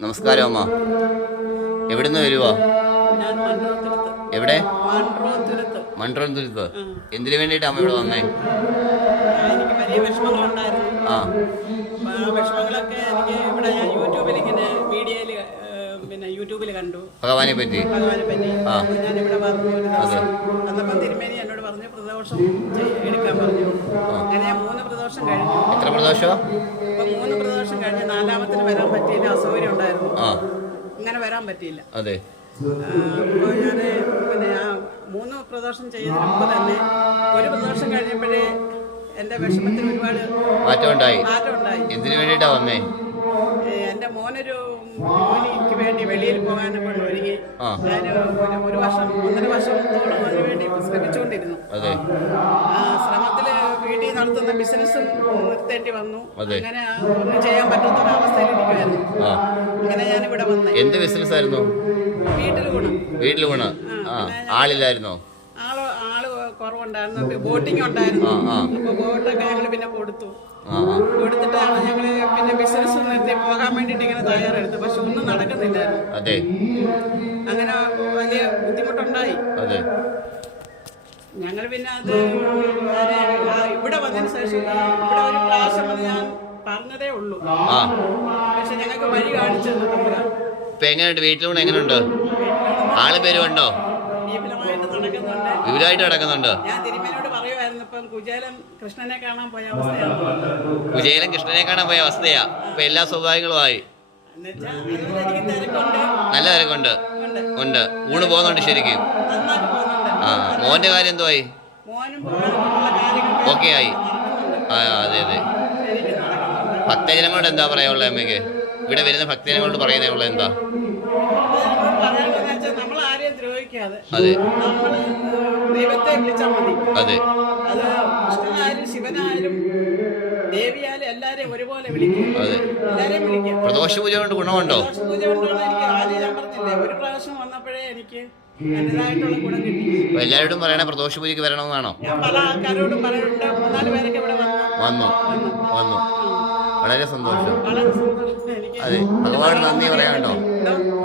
നമസ്കാരം അമ്മ. എവിടുന്ന് വരുവാ? എവിടെ? മൺട്രോത്തുരുത്ത്. എന്തിനു വേണ്ടിയിട്ട് അമ്മ ഇവിടെ വന്നേ? എനിക്ക് വലിയ വിഷമങ്ങളുണ്ടായിരുന്നു. ആ വിഷമങ്ങളൊക്കെ എനിക്ക് ഇവിടെ ഞാൻ യൂട്യൂബിൽ ഇങ്ങനെ യൂട്യൂബിൽ കണ്ടു ഭഗവാനെ പറ്റി. ഞാനിവിടെ വന്നു ഒരു ദിവസം വന്നപ്പം തിരുമേനി എന്നോട് പറഞ്ഞു പ്രദോഷം എടുക്കാൻ പറഞ്ഞു. അങ്ങനെ 3 പ്രദോഷം കഴിഞ്ഞു. എത്ര പ്രദോഷോ? അപ്പം 3 പ്രദോഷം കഴിഞ്ഞ് 4-മത്തിന് വരാൻ പറ്റിയില്ല, അസൗകര്യം ഉണ്ടായിരുന്നു. അങ്ങനെ വരാൻ പറ്റിയില്ല. അതെ. അപ്പോൾ ഞാൻ ആ 3 പ്രദോഷം ചെയ്യുന്നതിന് മുമ്പ് തന്നെ ഒരു പ്രദോഷം കഴിഞ്ഞപ്പോഴേ എൻ്റെ വിഷമത്തിന് ഒരുപാട് മാറ്റം ഉണ്ടായി. എന്തിനു വേണ്ടിയിട്ടാ വന്നേ? എൻ്റെ മോനൊരു ജോലിക്ക് വേണ്ടി വെളിയിൽ പോകാനെ കൊണ്ട് ഒരുങ്ങി ഞാൻ 1 വർഷം 1.5 വർഷത്തോളം അതിനു വേണ്ടി ശ്രമിച്ചുകൊണ്ടിരുന്നു. ശ്രമത്തിൽ വീട്ടിൽ നടത്തുന്ന ബിസിനസ്സും നിർത്തേണ്ടി വന്നു. അങ്ങനെ ഒന്നും ചെയ്യാൻ പറ്റാത്ത അവസ്ഥയിൽ ഇരിക്കുമായിരുന്നു. അങ്ങനെ ഞാനിവിടെ വന്നേ. എന്ത് ബിസിനസ് ആയിരുന്നു? വീട്ടിൽ ഗുണം. ആളില്ലായിരുന്നോ? ആള് കുറവുണ്ടായിരുന്നു. ബോട്ടിങ് ഉണ്ടായിരുന്നു. അപ്പൊ ബോട്ടൊക്കെ ഞങ്ങൾ പിന്നെ കൊടുത്തിട്ടാണ് ഞങ്ങള് പിന്നെ ബിസിനസ് നിർത്തി പോകാൻ വേണ്ടിട്ട് ഇങ്ങനെ തയ്യാറെടുത്തു. പക്ഷെ ഒന്നും നടക്കുന്നില്ലായിരുന്നു. അങ്ങനെ വലിയ ബുദ്ധിമുട്ടുണ്ടായി. ഞങ്ങൾ പിന്നെ അത് ഇവിടെ വന്നതിന് ശേഷം ഇവിടെ ഒരു പ്രാവശ്യം അത് ഞാൻ പറഞ്ഞതേ ഉള്ളൂ. പക്ഷെ ഞങ്ങൾക്ക് വഴി കാണിച്ചു തന്നിട്ടില്ല. ഇപ്പൊ എങ്ങനെയുണ്ട് വീട്ടിലൂടെ? എങ്ങനെയുണ്ട്? ആള് പേരുണ്ടോ? വിപുലമായിട്ട് നടക്കുന്നുണ്ട്. ഞാൻ തിരുമേനിയോട് പറയുമായിരുന്നു, ഇപ്പം കുചേലൻ കൃഷ്ണനെ കാണാൻ പോയ അവസ്ഥയാണ്. കുചേലൻ കൃഷ്ണനെ കാണാൻ പോയ അവസ്ഥയാ. ഇപ്പൊ എല്ലാ സൗഭാഗ്യങ്ങളുമായി. നല്ല തിരക്കുണ്ട്. ഉണ്ട്. ഊണ് പോകുന്നുണ്ട് ശരിക്കും. മോന്റെ കാര്യം എന്തുവായി? ഓക്കെ ആയി. അതെ. ഭക്തജനങ്ങളോട് എന്താ പറയാനുള്ളത് അമ്മയ്ക്ക്? ഇവിടെ വരുന്ന ഭക്തജനങ്ങളോട് പറയുന്നതിനുള്ള എന്താ? അതെ. ദൈവത്തെ വിളിച്ചാൽ മതി. അതെ. അത് കൃഷ്ണനായാലും ശിവനായാലും ദേവിയായാലും എല്ലാരെയും ഒരുപോലെ വിളിക്കും. എല്ലാരെയും വിളിക്കും. പ്രദോഷ പൂജ കൊണ്ട് ഗുണമുണ്ടോ? പൂജ കൊണ്ടാണ് എനിക്ക് ആദ്യം ഞാൻ പറഞ്ഞില്ലേ, ഒരു പ്രാവശ്യം വന്നപ്പോഴേ എനിക്ക് അതിൻ്റെതായിട്ടുള്ള ഗുണം കിട്ടി. എല്ലാവരോടും പറയണേ പ്രദോഷ പൂജയ്ക്ക് വരണമെന്നാണോ? ഞാൻ പല ആൾക്കാരോടും പറയുന്നുണ്ട്. 3-4 പേരൊക്കെ ഇവിടെ വന്നു. വളരെ സന്തോഷം. എനിക്ക് അതെ. ഭഗവാനോട് നന്ദി പറയാനുണ്ടോ?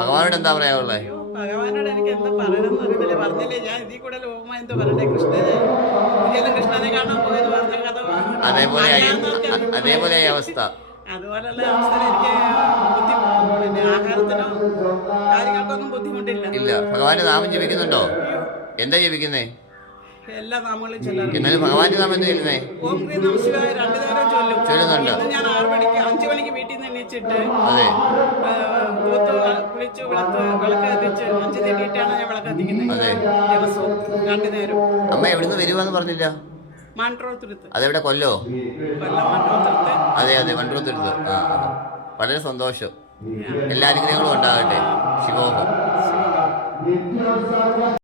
ഭഗവാനോട് എന്താ പറയാനുള്ളത്? ഭഗവാനോട് എനിക്ക് എന്താ പറയണമെന്ന് അറിയില്ല. പറഞ്ഞില്ലേ ഞാൻ ഇതിൽ കൂടെ ഓർമ്മ എന്താ പറയണ്ടേ? കൃഷ്ണനെ കാണാൻ പോയെന്ന് പറഞ്ഞ കഥ അതേപോലെ അവസ്ഥ. അതുപോലുള്ള അവസ്ഥയിൽ എനിക്ക് ആഹാരത്തിനോ കാര്യങ്ങൾക്കൊന്നും ബുദ്ധിമുട്ടില്ല. ഇല്ല. ഭഗവാന്റെ നാമം ജപിക്കുന്നുണ്ടോ? എന്താ ജപിക്കുന്നേ? എല്ലാ നാമങ്ങളും ചൊല്ലാറുണ്ട്. എന്നാലും ഭഗവാന്റെ നാമം എന്താ ചൊല്ലുന്നേ? ഓം ക്രീം നമഃ ശിവായ 2 നേരം ചൊല്ലുന്നുണ്ട്. ഞാൻ 5 മണിക്ക് വീട്ടിൽ നിന്ന് എണീച്ചിട്ട് അതെ. കുളിച്ച് വിളക്ക് കത്തിച്ച് 5 തെറ്റിയിട്ടാണ് ഞാൻ വിളക്ക് കത്തിക്കുന്നത്. ദിവസവും 2 നേരം. അമ്മ എവിടുന്ന് വരുവാന്ന് പറഞ്ഞില്ല? മൺട്രോത്തുരുത്ത്. അതെവിടെ? കൊല്ലം മൺട്രോത്തുരുത്ത്. അതെ. മൺട്രോത്തുരുത്ത്. വളരെ സന്തോഷം. എല്ലാ അനുഗ്രഹങ്ങളും ഉണ്ടാകട്ടെ. ശിവോഹം.